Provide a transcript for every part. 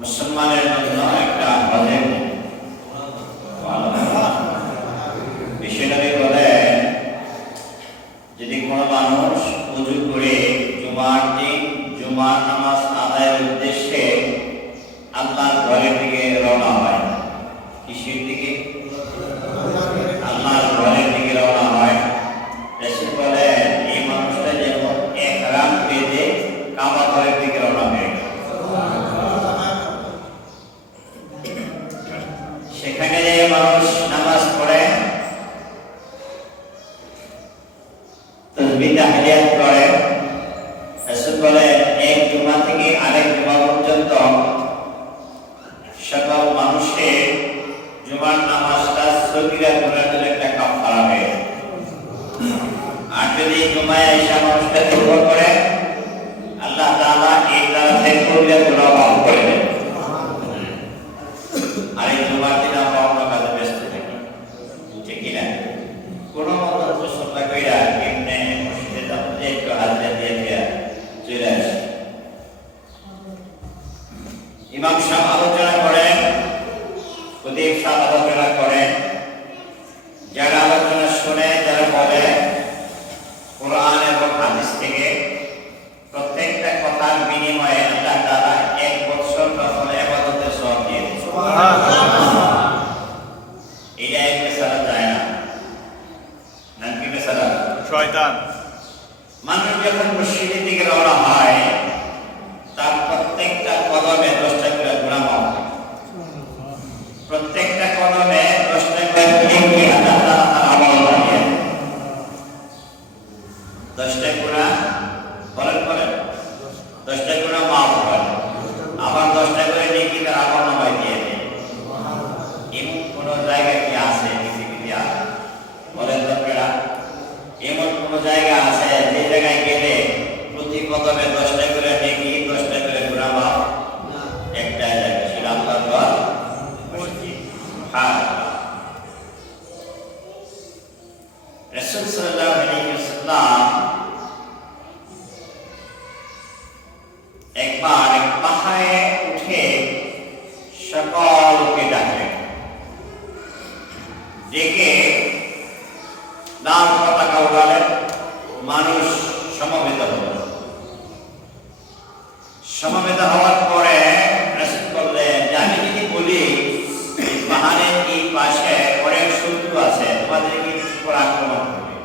মুসলমানের জন্য একটা হজের বিশ্বনবী বলেন, যদি কোনো মানুষ উযু করে জুমার দিন জুমার নামাজ আদায়ের উদ্দেশ্যে আল্লাহর ঘরের দিকে রওনা হয়, কিসের দিকে? আল্লাহর ঘরের দিকে রওনা হয়, রাসূল বলেন এই মানুষটা যেমন ইহরাম বেঁধে কাবা ঘরের দিকে রওনা হয়ে গেল। সেখানে যে মানুষ নামাজ পড়ে, তাসবিহ তাহলিয়াত করে, রাসূল বলেন এক জুমা থেকে আরেক জুমা পর্যন্ত সকল মানুষের জুমার নামাজটা সগীরা গুনাহের জন্য একটা কাফারা হয়ে যায়। আর যদি জুমায় এসে মানুষটা তওবা করে, আল্লাহ তাআলা এই দ্বারা থেকে কবিরা গুনাহ মাফ করে দেন। আর এই জুমার দিন আমরা অন্য কাজে ব্যস্ত থাকি, ঠিক কিনা? কোনো মতো সন্ধ্যা কইরা এমনি মসজিদে যাতে একটু হাজিরা দিয়ে চলে আসে। ইমাম সাহেব আলোচনা করেন, খতিব সাহেব আলোচনা করেন, যারা আলোচনা শুনে, যারা বলে কোরআন এবং হাদিস থেকে প্রত্যেকটা কথার বিনিময়ে আল্লাহ তাআলা 1 বছর নফল ইবাদতের সওয়াব দিয়ে দেন। সুবহানাল্লাহ। এটা এক মেসালা যায় না, নাম কি মেসালা? শয়তান। মানুষ যখন মসজিদের দিকে রওনা হয়, তার প্রত্যেকটা কদমে 10টা করে গুনাহ মাফ হয়। প্রত্যেকটা কদমে 10টা করে নেকি আল্লাহ তাআলা তার আমল বানিয়ে দেন। 10টা গুনাহ বলেন 10টা গুনাহ মাফ হয়, আবার 10টা করে নেকি তার আমল নামায় দিয়ে দেন। এমন কোন জায়গা কি আছে পৃথিবীতে? বলেন তো আপনারা, এমন কোন জায়গা আছে যে জায়গায় গেলে প্রতি কদমে 10টা করে নেকি 10টা করে গুনাহ মাফ? একটা জায়গা, সেটা আল্লাহর ঘর মসজিদ। রাসূল সাল্লাল্লাহু আলাইহি ওয়াসাল্লাম একবার এক পাহাড়ে উঠে সকলকে ডাকলেন, ডেকে লাল পতাকা উড়ালেন, মানুষ সমবেত হল। সমবেত হওয়ার পরে রাসূল বললেন যে আমি যদি বলি পাহাড়ের এই পাশে অনেক শত্রু আছে, তোমাদের কি উপর আক্রমণ করবে,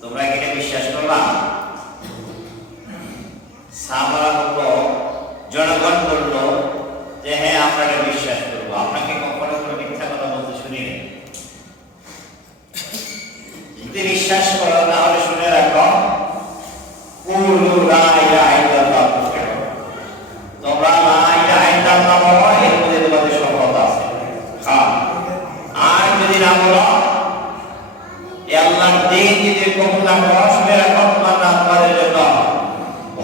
তোমরা কি এটা বিশ্বাস করবা? সাহাবারা বলল, জনগণ বলল যে হ্যাঁ আমরা এটা বিশ্বাস করবো, আপনাকে কখনো কোনো মিথ্যা কথা বলতে শুনিনি। যদি বিশ্বাস করো তাহলে শুনে রাখো, কুলু লা ইলাহা ইল্লাল্লাহ, তোমরা লা ইলাহা ইল্লাল্লাহ বলো, এর মধ্যে তোমাদের সফলতা আছে। আর যদি না বলো, আল্লাহর দ্বীন যদি কবুল না করো, শুনে রাখো তোমাদের জন্য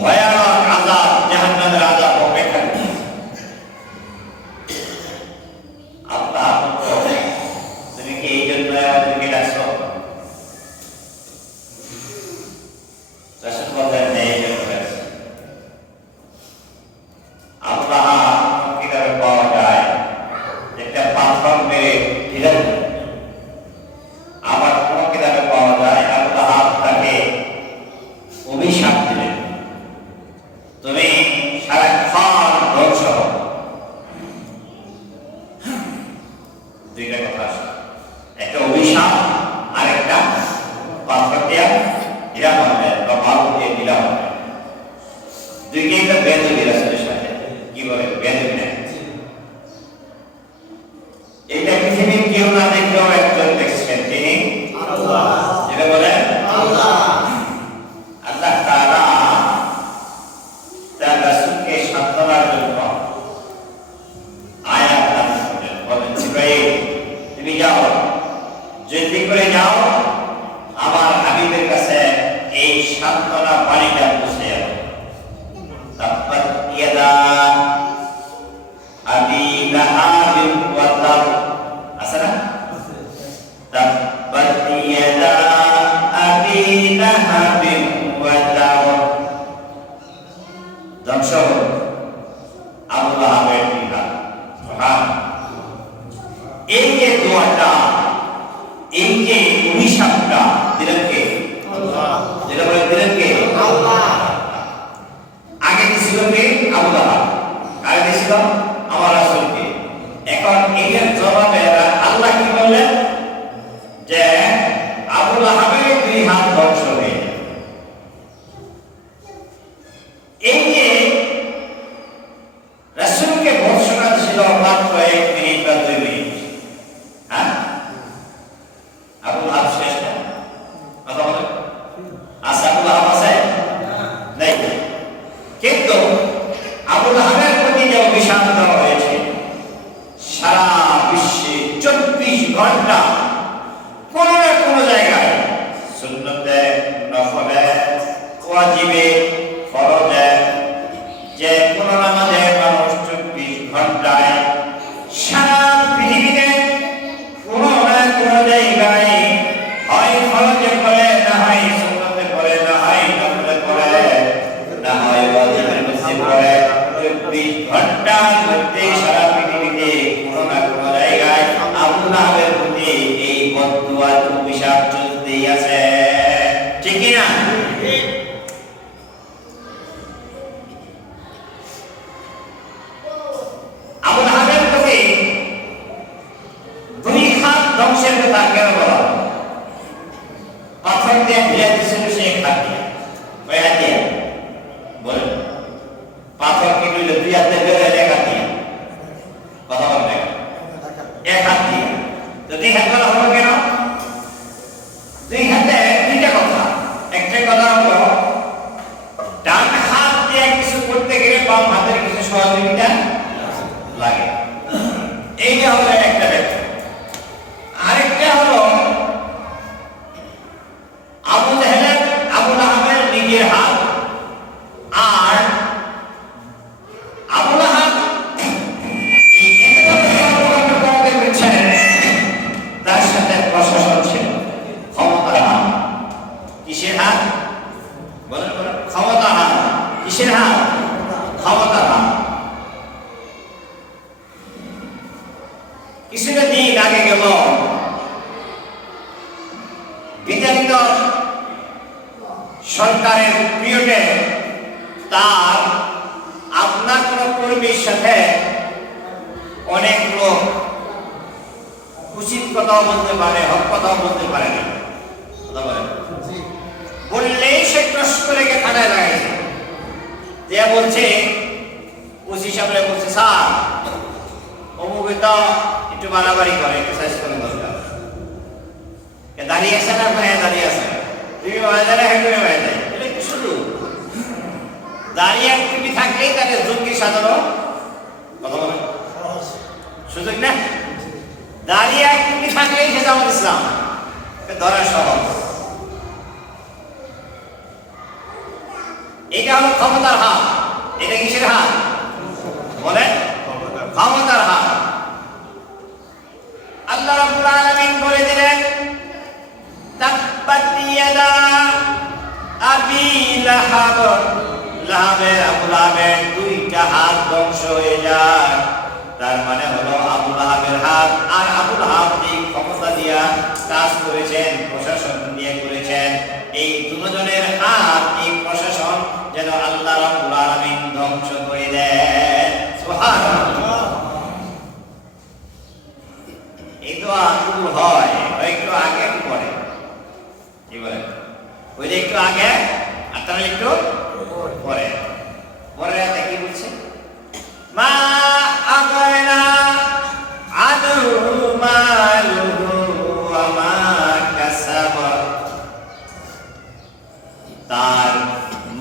ভয়ানক আযাব, জাহান্নামের আযাব অপেক্ষা করছে। আল্লাহ তুমি কি এই জন্য আমাদেরকে ডাকছো? রাসূল বলেন এই জন্য ডাকছো। আল্লাহ কিভাবে পাওয়া যায়? একটা পাথর মেরে ঢিলে, আবার কোন কিভাবে পাওয়া যায়? আল্লাহ তাকে অভিশাপ দিলেন, তুমি সারাক্ষণ ধ্বংস হও। দুইটা কথা আছে, একটা অভিশাপ আর একটা পাথর দিয়া দিলাম হবে বা বালু দিয়ে দিলাম হবে। দুইটাই তো বেদবি রাসূলের সাথে। কি বলে? বেদবি না। এটা পৃথিবীর কেউ না দেখলেও একজন দেখছেন, তিনি আল্লাহ। যেটা বলেন আল্লাহ। আল্লাহ তাআলা তার রাসূলকে সান্ত্বনার জন্য আয়াত নাযিল করেন, বলেন জিবরাইল তুমি যাও, জলদি করে যাও, আমার হাবিবের কাছে এই সান্ত্বনা বাণীটা পৌঁছে যাও। তাব্বাত ইয়াদা আবি লাহাব ওয়া তাব, আছে না? তাব্বাত ইয়াদা আবি লাহাব ওয়া তাব, ধ্বংস আবু লাহাবের ধ্বংস হয়ে যায়। এই যে রাসূলকে ঘোষণা ছিল মাত্র 1 মিনিট বা 2 মিনিট, হ্যাঁ, আবুল আহাব শেষ না কথা বলে আবুল আহাব আছে নাই, কিন্তু আবুল আহাবের প্রতি যে অভিশাপ দেওয়া হয়েছে সারা বিশ্বে 24 ঘন্টা কোন না কোন জায়গায় সুন্নতে, নফলে, ওয়াজিবে, ফরজে যে কোন নামাজে মানুষ 24 ঘন্টায় সারা পৃথিবীতে কোন না কোন জায়গায় হয় ফরজে পড়ে, না হয় সুন্নতে পড়ে, না হয় নফলে পড়ে, না হয় ওয়াজিবের মধ্যে পড়ে। 24 ঘন্টার মধ্যে সারা পৃথিবীতে কোন না কোন জায়গায় আবুল আহাবের প্রতি এই বদদুয়া অভিশাপ চলতেই আছে, ঠিক কি না? আবুল আহাবের প্রতি 2 হাত ধ্বংসের কথা কেন বলা? পাথর দিয়ে ভিড়ে দিয়েছিল সে 1 হাত দিয়ে, ওই হাত দিয়ে বলেন পাথর কি করলে 2 হাতে বেড়ে 1 হাত দিয়ে কথা বলবে 1 হাত দিয়ে, তো 2 হাত বলা হলো কেন? 2 হাতে 2টা কথা। একটা কথা হলো ডান হাত দিয়ে কিছু করতে গেলে বাম হাতের কিছু সহযোগিতা লাগে, এইটা হলো একটা ব্যাপার। আরেকটা হলো আবুল আহাবের নিজের হাত, আর আবুল আহাব এই তার সাথে প্রশাসন ছিল, ক্ষমতার হাত। কিসের হাত বলেন বলেন? ক্ষমতার হাত। কিসের হাত? ক্ষমতার হাত। কিছুটা দিন আগে গেল বিতাড়িত সরকারের পিরিয়ডে তার আপনার কোন কর্মীর সাথে অনেক লোক উচিত কথাও বলতে পারে, হক কথাও বলতে পারে না, বললেই সে ক্রস করে গিয়ে থানায় লাগাইছে, যে বলছে ওসি সামনে বলছে স্যার অমুক তো একটু বাড়াবাড়ি করে, এক্সারসাইজ করে দরকার, দাঁড়িয়ে আছে না? হ্যাঁ দাঁড়িয়ে আছে। তুমি হয়ে যায়, হ্যাঁ তুমি হয়ে যায়, এটা একটু শুধু দাঁড়িয়ে তুমি থাকলেই তাকে জঙ্গি সাজানো কথা বলে সুযোগ না, দাঁড়িয়ে তুমি থাকলেই সে জামাত ইসলাম ধরা সহজ। এটা হলো ক্ষমতার হাত। এটা কিসের হাত বলেন? ক্ষমতার হাত। আল্লাহ রাব্বুল আলামিন বলে দিলেন তাব্বাত ইয়াদা আবি লাহাব, লাহাবের আবুল আহাবের 2টা হাত ধ্বংস হয়ে যায়। তার মানে হলো আবুল আহাবের হাত আর আবুল আহাব এই ক্ষমতা দিয়া কাজ করেছেন, প্রশাসন দিয়ে করেছেন, এই দুজনের হাত, এই প্রশাসন যেন আল্লাহ রাব্বুল আলামিন ধ্বংস করে দেন। সুবহানাল্লাহ। এই দোয়া কবুল হয় একটু আগে পরে, কি বলে? ওই যে একটু আগে আর তারা একটু পরে। পরে কি বলছে? মা আগায়না আদহু মালুহু ওয়া মা কাসাবা, তার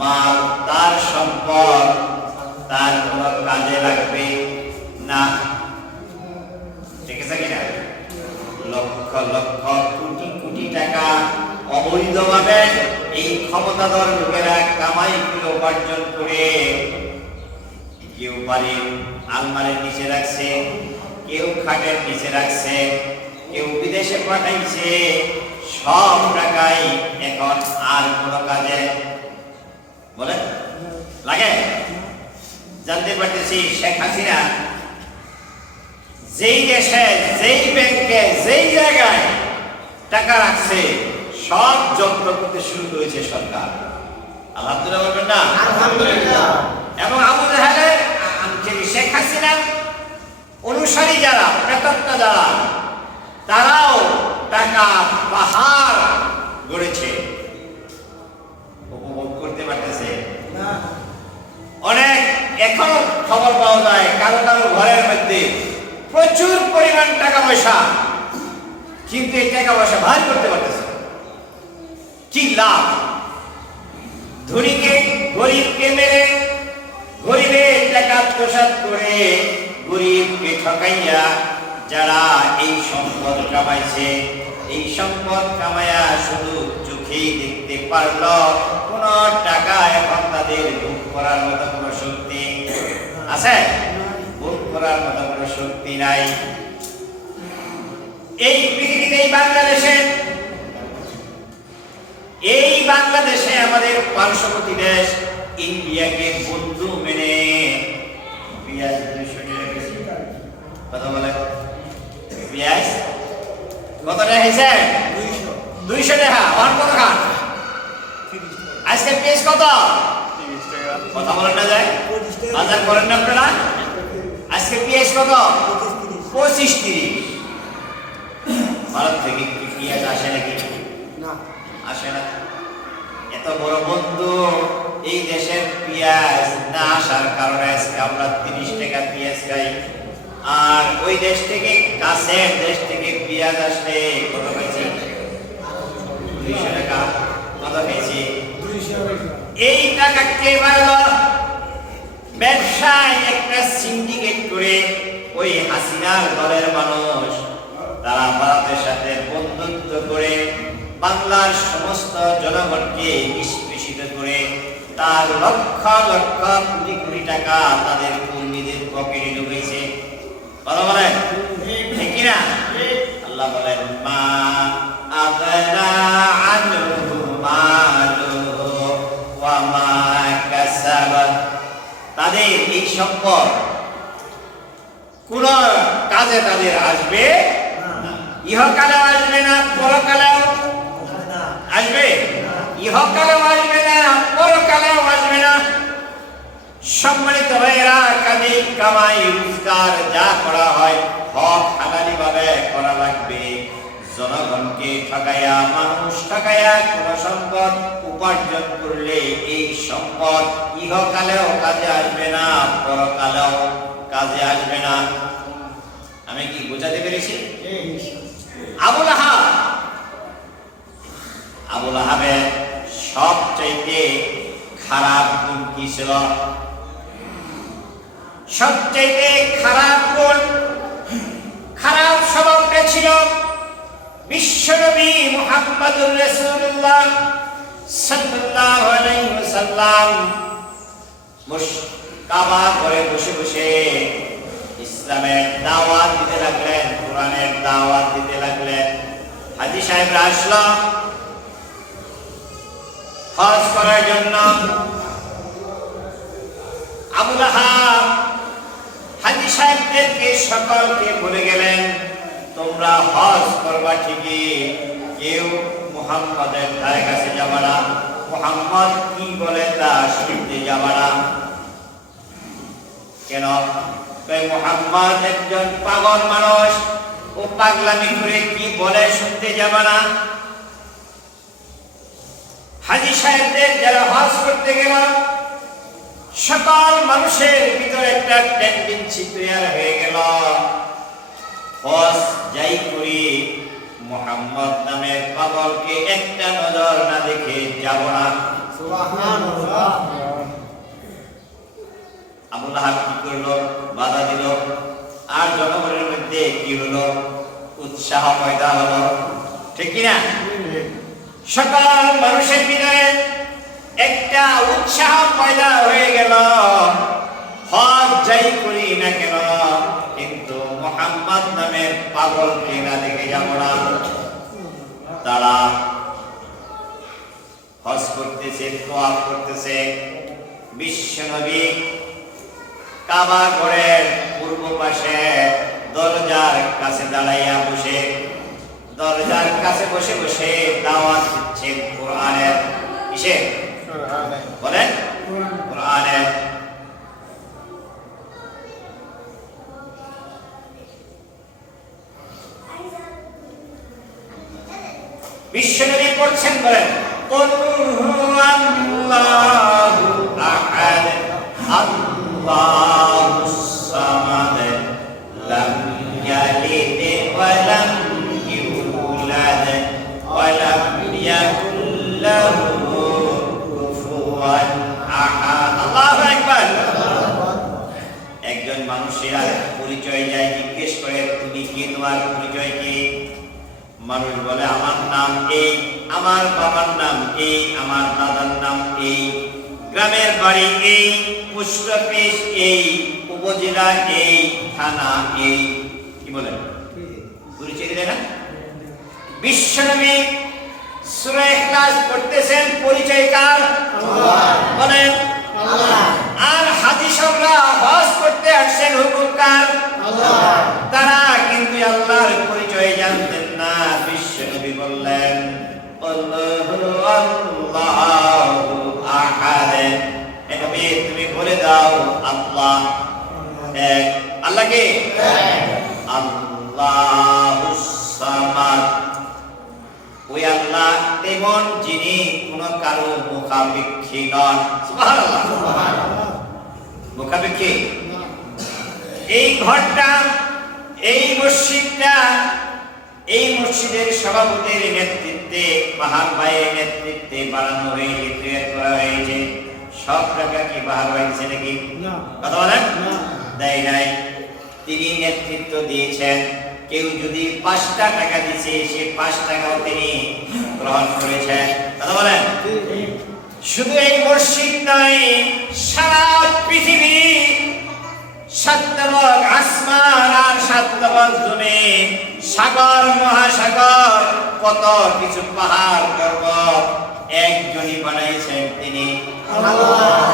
মাল, তার সম্পদ তার কোনো কাজে লাগবে না, ঠিক আছে কিনা? লক্ষ লক্ষ কোটি কোটি টাকা অবৈধভাবে এই ক্ষমতাধর লোকেরা কামাই করে উপার্জন করে কেউ বাড়ির আলমারির নিচে রাখছে, কেউ খাটের নিচে রাখছে, কেউ বিদেশে পাঠাইছে, সব টাকাই এখন আর কোনো কাজে বলে লাগে। জানতে পারতেছি শেখ হাসিনা যেই দেশে, যেই ব্যাংকে, যেই জায়গায় টাকা রাখছে সব জব্দ করতে শুরু করেছে সরকার। আলহামদুলিল্লাহ বলবেন না? আলহামদুলিল্লাহ। এবং আবু জাহেলের শেখ হাসিনার অনুসারী যারা, প্রেতাত্মা যারা, তারাও টাকা পাহাড় গড়েছে, প্রচুর পরিমাণ টাকা পয়সা, কিন্তু এই টাকা পয়সা ভার করতে পারতেছে না। কি লাভ? ধনীকে গরিবকে মেরে, গরিবের টাকা আত্মসাৎ করে, গরিবকে ঠকাইয়া যারা এই সম্পদ কামাইছে, এই সম্পদ কামাইয়া শুধু চোখেই দেখতে পারল, কোন টাকা এখন তাদের ভোগ করার মতো কোনো শক্তি আছে? ভোগ করার মতো কোনো শক্তি নাই। এই পৃথিবীতে, এই বাংলাদেশে আমাদের পার্শ্ববর্তী দেশ ইন্ডিয়াকে বন্ধু মেনে পেঁয়াজ 200 টাকা কেজি। কথা বলে পেঁয়াজ কত টাকা হয়েছে? 200 টাকা। আর কত খান? আজকে পেঁয়াজ কত? 30 টাকা। কথা বলেন না যায়, বাজার করেন না আপনারা? আজকে পেঁয়াজ কত? 25-30। ভারত থেকে কি পেঁয়াজ আসে নাকি? না, আসে না। এত বড় বন্ধু এই দেশের পেঁয়াজ না আসার কারণে আজকে আমরা 30 টাকা পেঁয়াজ খাই। আর ওই দেশ থেকে, কাছের দেশ থেকে পেঁয়াজ আসলে কত পেয়েছি? 200 টাকা। কত পেয়েছি? 200 টাকা। এই টাকা কে বাড়লো? ব্যবসায় একটা সিন্ডিকেট করে ওই হাসিনার দলের মানুষ, তারা ভারতের সাথে বন্ধুত্ব করে বাংলার সমস্ত জনগণকে নিষ্পেষিত করে তার লক্ষ লক্ষ কোটি কোটি টাকা তাদের কর্মীদের পকেটে ঢুকেছে। কথা বলেন ঠিক কিনা? আল্লাহ বলেন, মা আগনা আনহু মালুহু ওয়া মা কাসাবা। তাদের এই সম্পদ কোন কাজে তাদের আসবে না। ইহকালেও আসবে না, পরকালেও আসবে। ইহকালেও আসবে না, পরকালেও আসবে না। সম্মানিত ভাইয়েরা, কাজে কামাই রোজগার যা করা হয় হক হালালি ভাবে করা লাগবে। জনগণকে ঠকাইয়া, মানুষ ঠকাইয়া কোন সম্পদ উপার্জন করলে এই সম্পদ ইহকালেও কাজে আসবে না, পরকালেও কাজে আসবে না। আমি কি বোঝাতে পেরেছি? আবু লাহাবের সবচাইতে খারাপ গুণ কি ছিল? সবচাইতে খারাপ গুণ, খারাপ স্বভাবটা ছিল বিশ্বনবী মুহাম্মদুর রাসূলুল্লাহ সাল্লাল্লাহু আলাইহি ওয়াসাল্লাম কাবা ঘরে বসে বসে ইসলামের দাওয়াত দিতে লাগলেন, কোরআনের দাওয়াত দিতে লাগলেন। হাজী সাহেবরা আসলো হজ করার জন্য। আবু লাহাব হাজী সাহেবদেরকে সকলকে বলে গেলেন, তোমরা হজ করবা ঠিকই, কেউ মুহাম্মদের ধারে কাছে যাবা না, মুহাম্মদ কি বলে তা শুনতে যাবা না। কেন? মুহাম্মদ একজন পাগল মানুষ, ও পাগলামি করে কি বলে শুনতে যাবা না। হাজী সাহেবদের যারা হজ করতে গেল, সকল মানুষের ভিতরে একটা টেন্ডেন্সি তৈরি হয়ে গেল, হজ যাই করি মুহাম্মদ নামের পাগলকে একটা নজর না দেখে যাব না। সুবহানাল্লাহ। আবু লাহাব কি করলো? বাধা দিল। আর জনগণের মধ্যে কি হলো? উৎসাহ পয়দা হলো, ঠিক কিনা? সকল মানুষের ভিতরে একটা উৎসাহ পয়দা হয়ে গেল, হজ যাই করি না কেন কিন্তু মুহাম্মদ নামের পাগলকে না দেখে যাব না। তারা হজ করতেছে, তোয়াফ করতেছে। বিশ্বনবী কাবা ঘরের পূর্ব পাশে দরজার কাছে দাঁড়াইয়া বসে, দরজার কাছে বসে বসে দাওয়াত দিচ্ছেন কোরআনের। কিসে বলেন? কোরআনের। বিশ্বনবী পড়ছেন, বলেন কুল হুয়াল্লাহু আহাদ আল্লাহুস সামাদ লাম লাহু কুফুয়ান আহাদ। আল্লাহু আকবার। একজন মানুষের পরিচয় যায়, জিজ্ঞেস করে তুমি কি, তোমার পরিচয় কি? মানুষ বলে আমার নাম এই, আমার বাবার নাম এই, আমার দাদার নাম এই, গ্রামের বাড়ি এই, পোস্ট অফিস এই, উপজেলা এই, থানা এই। কি বলেন? পরিচয় দিলে না? বিশ্বনবী সূরা ইখলাস পড়তেছেন, পরিচয় কার? আল্লাহ। বলেন আল্লাহ। আর হাদিসরা হজ করতে আসছেন, হুকুম কার? আল্লাহ। তারা কিন্তু আল্লাহর পরিচয় জানতেন না। বিশ্বনবী বললেন আল্লাহু আল্লাহু আহাদ। নবী তুমি বলে দাও আল্লাহ এক। আল্লাহ কে? এক। আল্লাহুস সামাদ। ওই আল্লাহ তেমন যিনি কোন কারো মুখাপেক্ষী নন। সুবহানাল্লাহ। মুখাপেক্ষী। এই ঘরটা, এই মসজিদটা, এই মসজিদের সভাপতির নেতৃত্বে, বাহার ভাইয়ের নেতৃত্বে বানানো হয়েছে, তৈরি করা হয়েছে। সব টাকা কি বাহার ভাই দিয়েছে নাকি? কথা বলেন দেয় নাই। তিনি নেতৃত্ব দিয়েছেন। কেউ যদি 5টা টাকা দিয়েছে, সে 5 টাকাও তিনি গ্রহণ করেছেন। কথা বলেন। শুধু এই মসজিদ নয়, সারা পৃথিবী, 7 তবক আসমান আর 7 তবক জমিন, সাগর মহাসাগর, কত কিছু পাহাড় পর্বত একজনই বানাইছেন, তিনি আল্লাহ।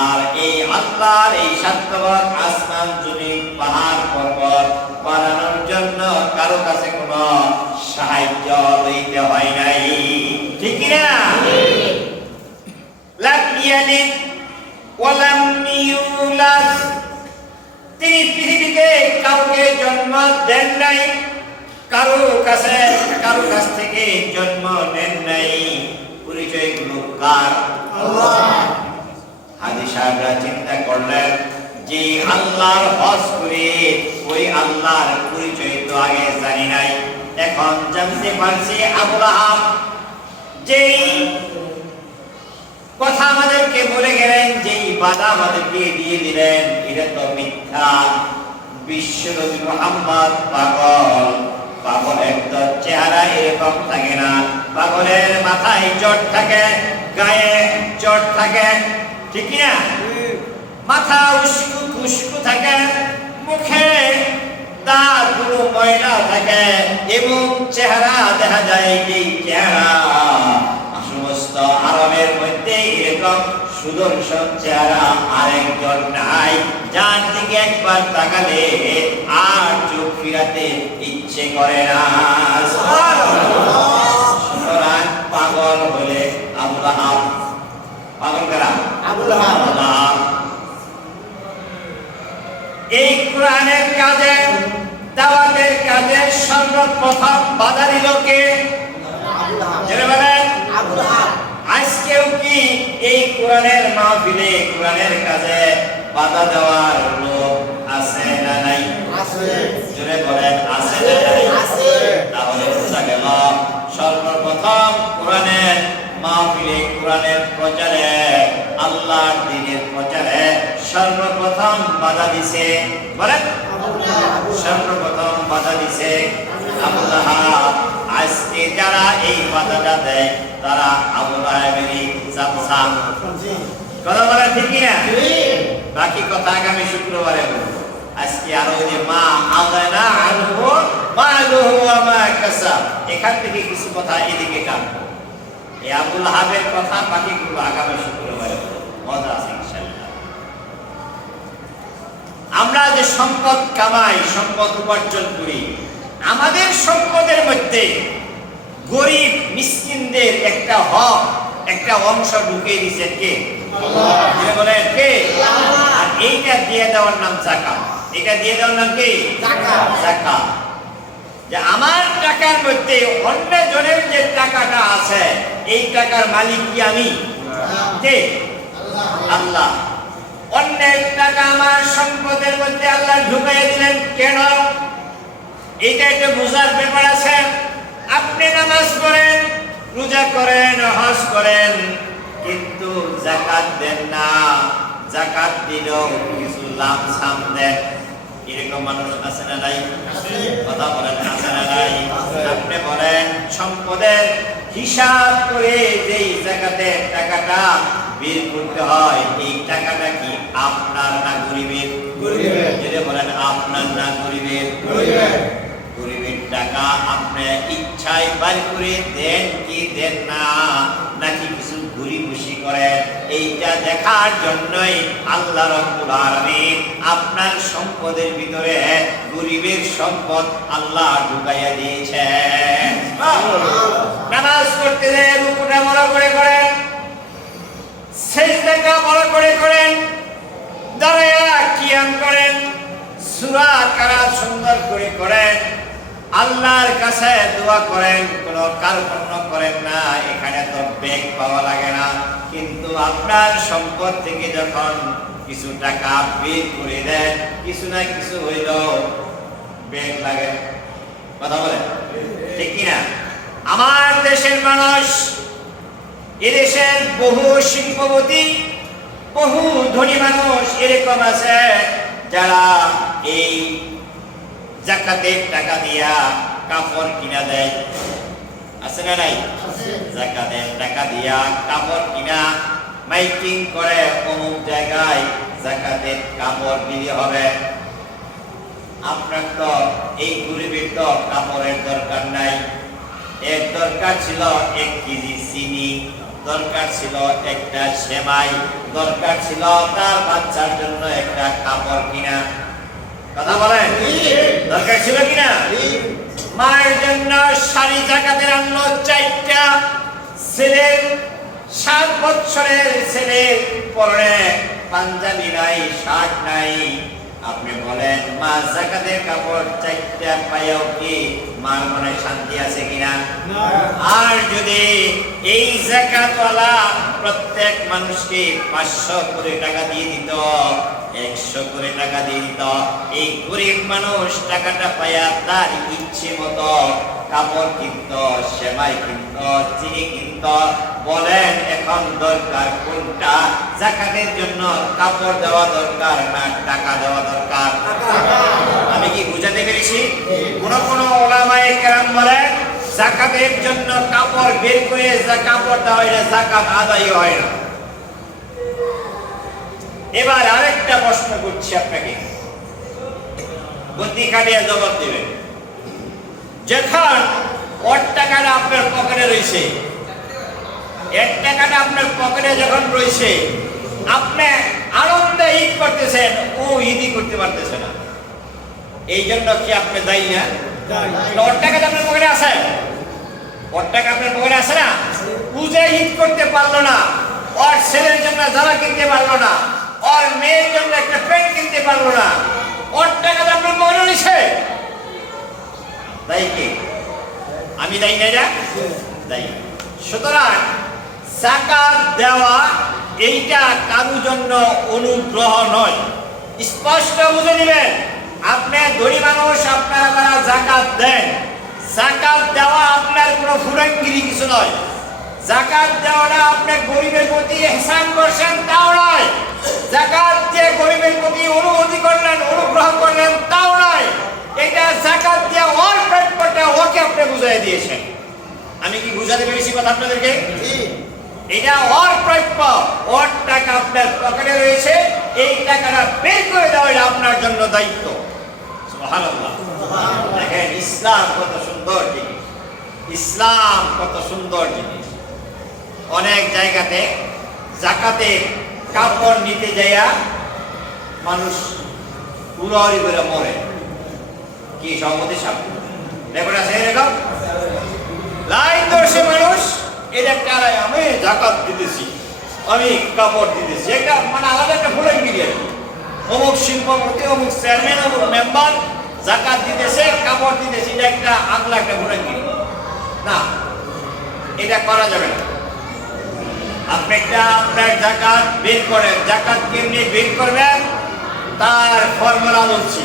আর এই আল্লাহর এই 7 তবক আসমান জমিন পাহাড় পর্বত বানানোর জন্য কারো কাছে কোনো সাহায্য লইতে হয় নাই। ঠিক কি না? লাম ইয়ালিদ ওয়া লাম ইউলাদ। তিনি পৃথিবীতে কাউকে জন্ম দেন নাই, কারো কাছ থেকে জন্ম নেন নাই। পরিচয়গুলো কার? আল্লাহ। হাজী সাহেবরা চিন্তা করলেন যে আল্লাহর হজ করে ওই আল্লাহর পরিচয় তো আগে জানি নাই, এখন জানতে পারছি। আবু লাহাব যেই কথা আমাদেরকে বলে গেলেন, যেই বাধা আমাদেরকে দিয়ে দিলেন, এটা তো মিথ্যা। বিশ্বনবী মুহাম্মদ পাগল। পাগলের তো চেহারা এরকম থাকে না। পাগলের মাথায় চট থাকে, গায়ে চট থাকে, ঠিক না? মাথা উস্কু খুস্কু থাকে, মুখে দাঁতগুলো ময়লা থাকে, এবং চেহারা দেখা যায় যে চেহারা সমস্ত আরবের মধ্যে এরকম সুদর্শন চেহারা আরেকজন নাই, যার দিকে একবার তাকালে আর চোখ ফিরাতে ইচ্ছে করে না। সুতরাং পাগল হলে আবু লাহাব। পাগল কারা? আবু লাহাব। এই কোরআনের কাজে, দাওয়াতের কাজে সর্বপ্রথম বাধা দিল কে? আবু লাহাব। জেনে বলেন আবু লাহাব। আজকেও কি এই কোরআনের মাহফিলে, কোরআনের কাজে বাধা দেওয়ার লোক আছে না নাই? আছে। জেনে বলেন আছে না নাই? আছে। তাহলে বোঝা গেল সর্বপ্রথম কোরআনের মাহফিলে, কোরআনের প্রচারে, আল্লাহর দ্বীনের প্রচারে সর্বপ্রথম বাধা দিছে, বলেন সর্বপ্রথম বাধা দিছে আবু লাহাব। আজকে যারা এই বাধাটা দেয় তারা আবু লাহাবেরই চামচা। কথা বলা ঠিক না? বাকি কথা আগামী শুক্রবারে বলবো। আজকে আরো যে মা আযানা আনহু মালুহু ওয়া মা কাসাব, এখান থেকে কিছু কথা এদিকে টানবো। এই আবু লাহাবের কথা বাকিগুলো আগামী শুক্রবারে বলবো। মজা আছে ইনশাআল্লাহ। আমরা যে সম্পদ কামাই, সম্পদ উপার্জন করি, আমাদের সম্পদের মধ্যে গরিব মিসকিনদের একটা হক, একটা অংশ ঢুকিয়ে দিয়েছেন কে? আল্লাহ। বলেন কে? আল্লাহ। আর এইটা দিয়ে দেওয়ার নাম যাকাত। এটা দিয়ে দেওয়ার নাম কি? যাকাত। যাকাত। যে আমার টাকার মধ্যে অন্য জনের যে টাকাটা আছে, এই টাকার মালিক কি আমি? কে? আল্লাহ। অন্যের টাকা আমার সম্পদের মধ্যে আল্লাহ ঢুকিয়ে দিলেন কেন? এটা একটা বোঝার ব্যাপার আছে। আপনি নামাজ পড়েন, রোজা করেন, হজ করেন কিন্তু যাকাত দেন না, যাকাত দিলেও কিছু লাভ সাম দেন। এরকম মানুষ আছে না নাই? কথা বলেন, আছে না নাই? আপনি বলেন সম্পদের হিসাব করে যেই যাকাতের টাকাটা বের করতে হয়, এই টাকাটা কি আপনার না গরিবের? যদি বলেন আপনার না গরিবের? গরিবের টাকা আপনি ইচ্ছায় বার করে দেন কি দেন না, নাকি কিছু ঘুরি-খুশি করেন, এইটা দেখার জন্যই আল্লাহ রাব্বুল আলামিন আপনার সম্পদের ভিতরে গরিবের সম্পদ আল্লাহ ঢুকাইয়া দিয়েছেন। নামাজ পড়তে গিয়ে রুকুটা বড় করে করেন, সিজদাটা বড় করে করেন, দাঁড়ায়া কিয়াম করেন, সূরা কারাত সুন্দর করে করেন, আল্লাহর কাছে দোয়া করেন, কোনো কার্পণ্য করেন না। এখানে তো ব্যাগ পাওয়া লাগে না, কিন্তু আপনার সম্পদ থেকে যখন কিছু টাকা বের করে দেন, কিছু না কিছু হইল ব্যাগ লাগে। কথা বলেন ঠিক কিনা? আমার দেশের মানুষ, এদেশের বহু শিল্পপতি, বহু ধনী মানুষ এরকম আছে যারা এই যাকাতের টাকা দিয়া কাপড় কিনা দেয়। আছে না নাই? যাকাতের টাকা দিয়া কাপড় কিনা, মাইকিং করে অমুক জায়গায় যাকাতের কাপড় দিতে হবে। আপনার তো এই গরিবের তো কাপড়ের দরকার নাই, এর দরকার ছিল 1 কেজি চিনি, দরকার ছিল একটা সেমাই, দরকার ছিল তার বাচ্চার জন্য একটা কাপড় কিনা। কথা বলেন, দরকার ছিল কিনা? মায়ের জন্য শাড়ি যাকাতের আনলো 4টা, ছেলের 7 বছরের ছেলের পরনে পাঞ্জাবি নাই, শার্ট নাই। আপনি বলেন মা যাকাতের কাপড় 4টা পাইও কি মার মনে শান্তি আছে কিনা? আর যদি এই যাকাতওয়ালা প্রত্যেক মানুষকে 500 করে টাকা দিয়ে দিত, 100 করে টাকা দিয়ে দিত, এই গরিব মানুষ টাকাটা পাইয়া তার ইচ্ছে মতো কাপড় কিনত, সেমাই কিনত, চিনি কিনত। বলেন এখন দরকার কোনটা? যাকাতের জন্য কাপড় দেওয়া দরকার না টাকা দেওয়া দরকার? আমি কি বুঝাতে পেরেছি? কোন কোন উলামায়ে কেরাম বলেন যাকাতের জন্য কাপড় বের করে কাপড় দেওয়া হয় না, যাকাত আদায় হয় না। এবার আরেকটা প্রশ্ন করছি আপনাকে, বুদ্ধি খাটিয়ে জবাব দিবেন। যখন ওর টাকাটা আপনার পকেটে রয়েছে, 1 টাকাটা আপনার পকেটে যখন রয়েছে, আপনি আনন্দে ঈদ করতেছেন, ও ঈদই করতে পারতেছে না, এই জন্য কি আপনি দায়ী না? ওর টাকাটা আপনার পকেটে আছে, ওর টাকা আপনার পকেটে আছে না, পূজা ঈদ করতে পারলো না, ওর ছেলের জন্য জামা কিনতে পারলো না, ওর মেয়ের জন্য একটা প্যান্ট কিনতে পারলো না, ওর টাকাটা আপনার পকেটে রয়েছে, দায়ী কি? আমি দায়ী না? যা দায়ী। সুতরাং যাকাত দেওয়া এইটা কারোর জন্য অনুগ্রহ নয়, স্পষ্ট বুঝে নেবেন। আপনি ধনী মানুষ, আপনারা যাকাত দেন, যাকাত দেওয়া আপনার কোনো ফুরাঙ্গিরি কিছু নয়। যাকাত দেওয়াটা আপনি গরিবের প্রতি ইহসান করছেন তাও নয়, যাকাত দিয়ে গরিবের প্রতি অনুমতি করলেন, অনুগ্রহ করলেন তাও নয়। এটা যাকাত দিয়ে ওর প্রাপ্যটা ওকে আপনি বুঝাই দিয়েছেন। আমি কি বুঝাতে পেরেছি কথা আপনাদেরকে? এটা ওর প্রাপ্য, ওর টাকা আপনার পকেটে রয়েছে, এই টাকাটা বের করে দেওয়া এটা আপনার জন্য দায়িত্ব। সুবহানাল্লাহ। দেখেন ইসলাম কত সুন্দর জিনিস, ইসলাম কত সুন্দর জিনিস। অনেক জায়গাতে যাকাতে কাপড় নিতে যাইয়া মানুষ উড়াউড়ি করে মরে। কি সভাপতি সাহেব রেকর্ড আছে এরকম? লাইন ধরছে মানুষ, এটা কারাই আমি যাকাত দিতেছি, আমি কাপড় দিতেছি, এটা মানে আলাদা একটা ফুলাঙ্গিরি আর কি। অমুক শিল্পপতি, অমুক চেয়ারম্যান, অমুক মেম্বার যাকাত দিতেছে, কাপড় দিতেছে, এটা একটা আগলা একটা ফুলাঙ্গিরি না, এটা করা যাবে না। আপনি একটা আপনার যাকাত বের করেন, যাকাত কেমনি বের করবেন তার ফর্মুলা বলছি,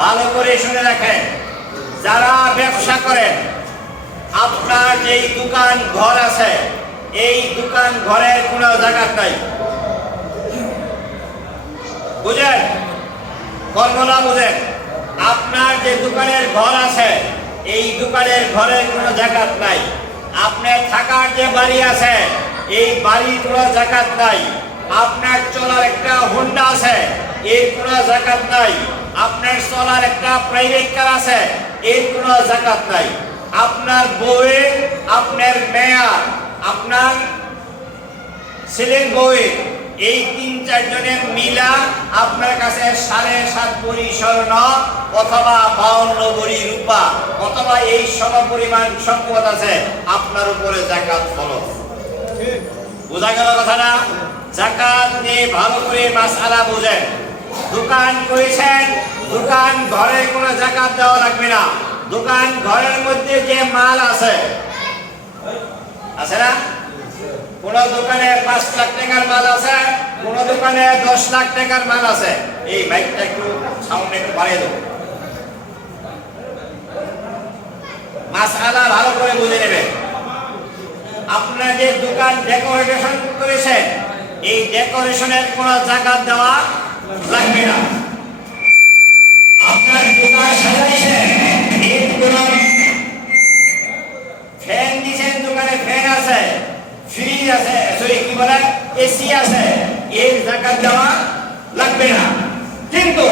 ভালো করে শুনে রাখেন। যারা ব্যবসা করেন আপনার যেই দোকান ঘর আছে এই দোকান ঘরের কোনো জাকাত নাই। বুঝেন? কল্পনা বুঝেন? আপনার যে দোকানের ঘর আছে এই দোকানের ঘরের কোনো জাকাত নাই। আপনার থাকার যে বাড়ি আছে এই বাড়ির কোনো জাকাত নাই। আপনার চলার একটা হোন্ডা আছে এর কোনো জাকাত নাই। আপনার চলার একটা প্রাইভেট কার আছে এর কোনো জাকাত নাই। আপনার বউয়ের, আপনার মেয়ার, আপনার ছেলের বউয়ের এই ৩-৪ জনের মিলা আপনার কাছে ৭.৫ ভরি স্বর্ণ অথবা ৫২ ভরি রূপা অথবা এই সমপরিমাণ সম্পদ আছে, আপনার উপরে যাকাত ফরজ। বোঝা গেল কথাটা? যাকাত নিয়ে ভালো করে মাসআলা বুঝেন। দোকান করেছেন, দোকান ঘরে কোনো যাকাত দেওয়া লাগবে না। দোকান ঘরের মধ্যে যে মাল আছে না, কোন দোকানে ৫ লাখ টাকার মাল আছে, কোন দোকানে ১০ লাখ টাকার মাল আছে। এই মাইকটা একটু সাউন্ড একটু বাড়িয়ে দেবো, মাসআলা ভালো করে বুঝে নেবেন। আপনারা যে দোকান ডেকোরেশন করেছেন এই ডেকোরেশনের কোনো যাকাত দেওয়া লাগবে না। আপনার দোকান সাজাইছেন, এর কোনো ফ্যান দিয়েছেন, দোকানে ফ্যান আছে, ফ্রিজ আছে, সরি কি বলে এসি আছে, এর যাকাত দেওয়া লাগবে না। কিন্তু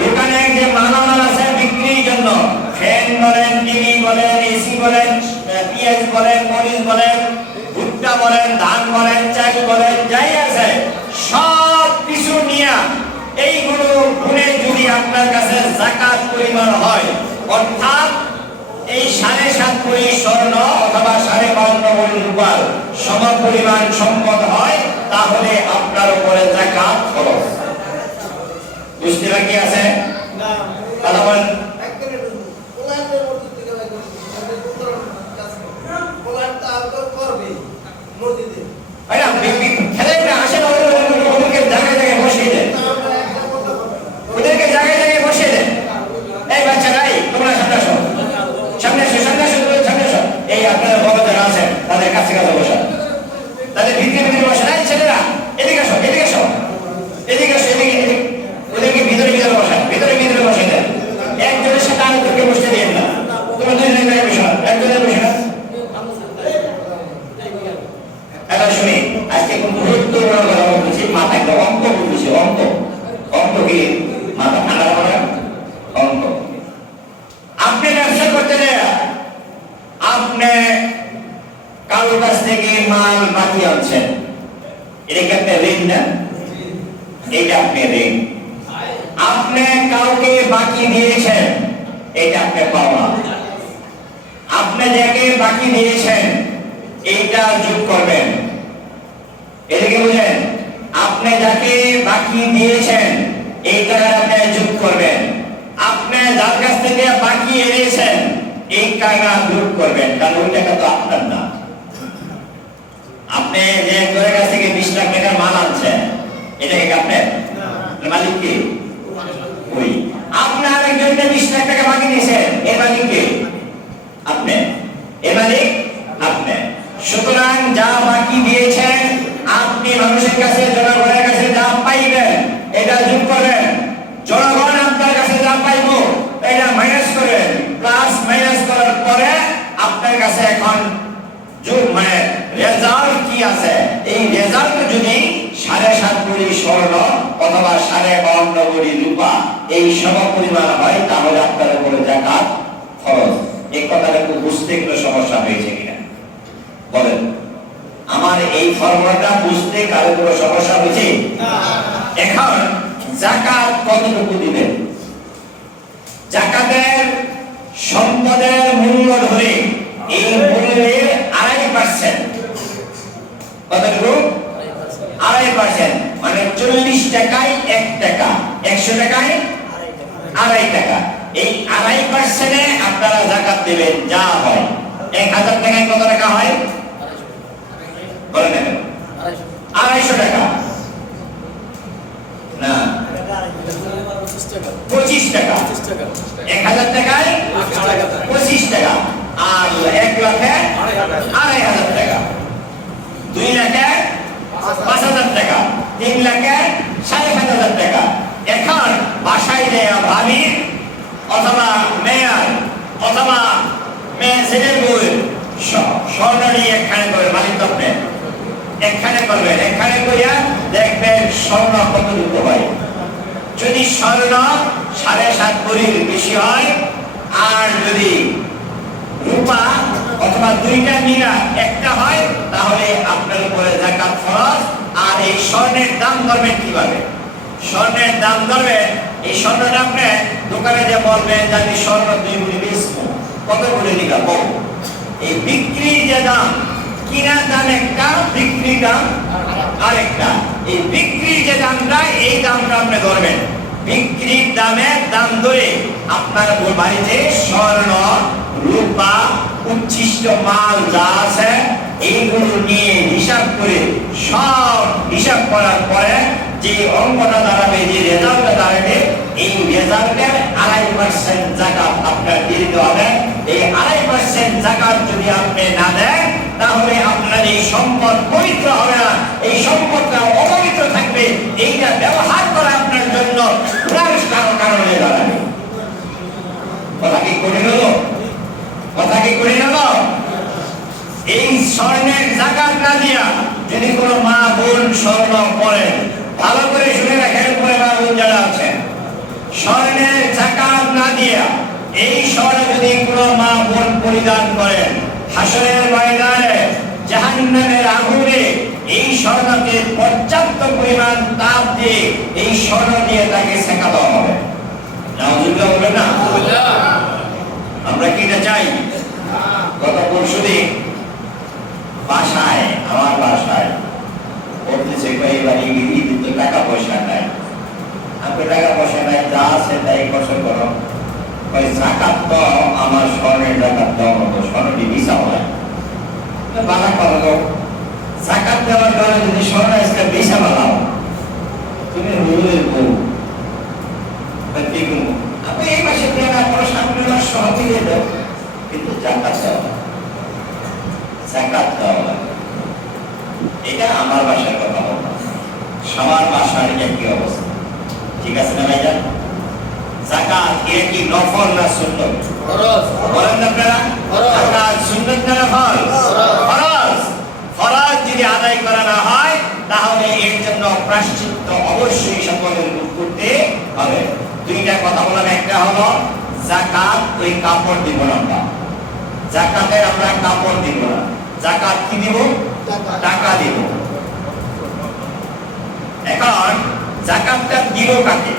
দোকানে যে মালামাল আছে বিক্রির জন্য, ফ্যান বলেন, টিভি বলেন, এসি বলেন, পেঁয়াজ বলেন, মরিচ বলেন, ভুট্টা বলেন, ধান বলেন, চাল বলেন, যাই আছে সব কিছু নিয়ে এইগুলো গুণে যদি আপনার কাছে যাকাত পরিমাণ হয়, অর্থাৎ এই ৭.৫ ভরি স্বর্ণ অথবা ৫২ ভরি রূপার সমপরিমাণ সম্পদ হয়, তাহলে আপনার উপরে যাকাত ফরজ। বুঝতে বাকি আছে? কথা বলেন। ওদেরকে জায়গায় জায়গায় বসিয়ে দেন। এই বাচ্চারা, তোমরা সামনে আসো, সামনে আসো, সামনে আসো, সামনে আসো। এই আপনারা বড় যারা আছেন তাদের কাছে কাছে বসা, তাদের ভিতরে ভিতরে বসা। এই ছেলেরা এদিকে আসো, এদিকে আসো, এদিকে আসো, এদিকে। ওদেরকে ভিতরে ভিতরে বসা, ভিতরে ভিতরে বসে দেন। একজনের সাথে আরেকজনকে বসতে দিন না। তোমরা দুজনের জায়গায় বসো, একজনের বসে না। এখন শুনি, আজকে কোন গুরুত্বপূর্ণ কথা বলছি, মাথায় অঙ্ক বলছি। অঙ্ক কি মাথা ঠান্ডা করে? অঙ্ক আপনি ব্যবসা করতে দেয়া, আপনি কারোর কাছ থেকে মাল বাকি আনছেন, এটা কি আপনার ঋণ না? এটা আপনি ঋণ। আপনি কাউকে বাকি দিয়েছেন, এটা আপনি পাওয়া। আপনি যাকে বাকি দিয়েছেন এইটা যোগ করবেন। এদিকে বুঝেন, আপনি যাকে বাকি দিয়েছেন এইটা আপনি যোগ করবেন। আপনি যার কাছ থেকে বাকি এনেছেন এই টাকা যোগ করবেন, কারণ ওই টাকা তো আপনার না। আপনি যে একজনের কাছ থেকে 20 লাখ টাকার মাল আনছেন, এটা কি আপনার? মালিক কি? ওই আপনার একজনকে 20 লাখ টাকা বাকি দিয়েছেন, এর মালিক কে? আপনি। এর মালিক আপনি। সুতরাং যা বাকি দিয়েছেন আপনি মানুষের কাছে, জনগণের কাছে যা পাইবেন এটা যোগ করবেন। জনগণ আপনার কাছে যা পাইব এটা মাইনাস করেন। প্লাস মাইনাস করার পরে আপনার কাছে এখন যোগ মানে রেজাল্ট কি আছে, এই রেজাল্ট যদি ৭.৫ ভরি স্বর্ণ অথবা ৫২ ভরি রূপা এই সমপরিমাণ হয়, তাহলে আপনার উপরে যাকাত ফরজ। এই কথাটা একটু বুঝতে একটু সমস্যা হয়েছে কিনা বলেন? আমার এই ফর্মুলাটা বুঝতে কারো কোনো সমস্যা হয়েছে? এখন যাকাত কতটুকু দিবেন? যাকাতের সম্পদের মূল্য ধরে এই মূল্যের ২.৫%। কতটুকু? ২.৫%, মানে ৪০ টাকায় ১ টাকা, ১০০ টাকায় ২.৫ টাকা। এই ২.৫%-এ আপনারা যাকাত দেবেন। যা হয় ১,০০০ টাকায় কত টাকা হয় বলেন? ২৫০ টাকা না, 25 টাকা। ১,০০০ টাকায় 25 টাকা। আর ১,০০,০০০ কিন্তু আপনি এখানে করবেন, এখানে করিয়া দেখবেন স্বর্ণ কতটুকু হয়। যদি স্বর্ণ 7.5 ভরির বেশি হয়, আর যদি রূপা অথবা দুইটা মিলা একটা হয়, তাহলে আপনার উপরে যাকাত ফরজ। আর এই স্বর্ণের দাম ধরবেন কিভাবে? স্বর্ণের দাম ধরবেন, এই স্বর্ণটা আপনি দোকানে যে বলবেন যে আমি স্বর্ণ 2 ভরি বেচবো, কত করে দিবা বল। এই বিক্রির যে দাম, কিনার দাম একটা, বিক্রির দাম আরেকটা। এই বিক্রির যে দামটা, এই দামটা আপনি ধরবেন। বিক্রির দামের দাম ধরে আপনার বাড়িতে স্বর্ণ, রূপা, উচ্ছিষ্ট মাল যা আছে এইগুলো নিয়ে হিসাব করে, সব হিসাব করার পরে যে অঙ্কটা দাঁড়াবে, যে রেজাল্টটা দাঁড়াবে, এই রেজাল্টের 2.5% যাকাত আপনার দিয়ে দিতে হবে। এই 2.5% যাকাত যদি আপনি না দেন, তাহলে আপনার এই সম্পদ পবিত্র হবে না, এই সম্পদটা অপবিত্র থাকবে। এইটা ব্যবহার করা আপনার জন্য কারণ হয়ে দাঁড়াবে। কথা কি কঠিন হলো? কথা কি কঠিন হলো? এই স্বর্ণের যাকাত না দিয়া যদি কোনো মা বোন স্বর্ণ পরেন, ভালো করে শুনে রাখেন, পরে মা বোন যারা আছেন, স্বর্ণের যাকাত না দিয়া এই স্বর্ণ যদি কোনো মা বোন পরিধান করেন, হাসরের ময়দানে জাহান্নামের আগুনে এই স্বর্ণকে পর্যাপ্ত পরিমাণ তাপ দিয়ে এই স্বর্ণ দিয়ে তাকে সেকা দেওয়া হবে। নাউজুবিল্লাহ বলবেন না? আমরা কি না চাই? গত পরশুদিন বাসায়, আমার বাসায় বলতেছে কয়েকবারই তো টাকা পয়সা নাই, আপনি টাকা পয়সা নাই, যা আছে তাই খরচ করো। ওই যাকাত তো আমার স্বর্ণের যাকাত দেওয়ার মতো, স্বর্ণটি ভিসা হয় বালা করো। যাকাত দেওয়ার কারণে যদি স্বর্ণ আজকে ভিসা বানাও, তুমি রুলের বউ আপনি এই মাসে দিয়ে না কোনো সামনের মাস সহ দিয়ে দাও, কিন্তু যাকাত দেওয়া, যাকাত দেওয়া। এটা আমার বাসার কথা বলবো, সবার বাসার একই অবস্থা। ঠিক আছে না ভাইজান? যাকাত এর কি নফল না সুন্নত? ফরজ। বলেন আপনারা, যাকাত সুন্নত না নফল? ফরজ। ফরজ যদি আদায় করা না হয়, তাহলে এর জন্য প্রায়শ্চিত্ত অবশ্যই সকলের করতে হবে। দুইটা কথা বললাম, একটা হলো যাকাত ওই কাপড় দিব না, যাকাতে আমরা কাপড় দিব না, যাকাত কি দিব? টাকা দিব। এখন যাকাতটা দিব কাকে?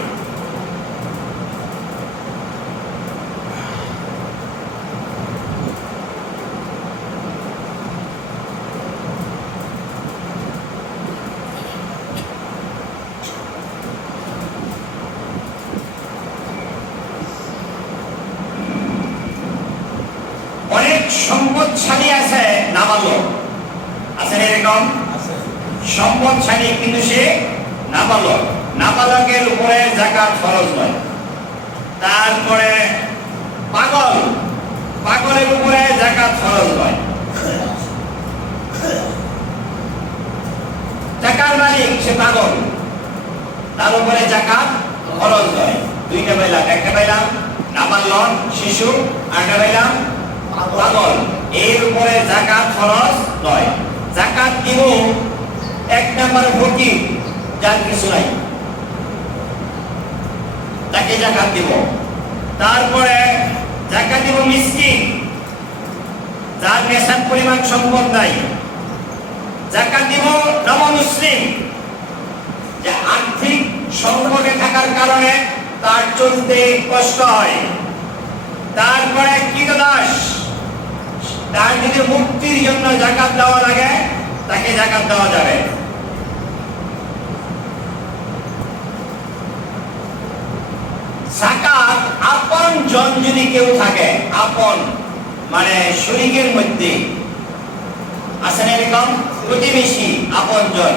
অনেক সম্পদশালী আছে নাবালক, আছে এরকম সম্পদশালী কিন্তু সে নাবালক, নাবালকের উপরে যাকাত ফরজ নয়। তারপরে পাগল, পাগলের উপরে যাকাত ফরজ নয়। টাকার মালিক সে পাগল, তার উপরে যাকাত ফরজ নয়। দুইটা পাইলাম, একটা পাইলাম নাবালক শিশু, আরেকটা পাইলাম পাগল, এর উপরে যাকাত ফরজ নয়। যাকাত দিব এক নাম্বার ফকির, যার কিছু নাই, তাকে যাকাত দিব। তারপরে যাকাত দিব মিসকিন, যার নেশার পরিমাণ সম্পদ নাই। যাকাত দিব নবমুসলিম, যে আর্থিক সংকটে থাকার কারণে তার চলতে কষ্ট হয়। তারপরে কৃতদাস, তার যদি মুক্তির জন্য যাকাত দেওয়া লাগে, তাকে যাকাত দেওয়া যাবে। যাকাত আপন জন যদি কেউ থাকে, আপন মানে শরীকের মধ্যে আছেন এরকম প্রতিবেশী, আপন জন,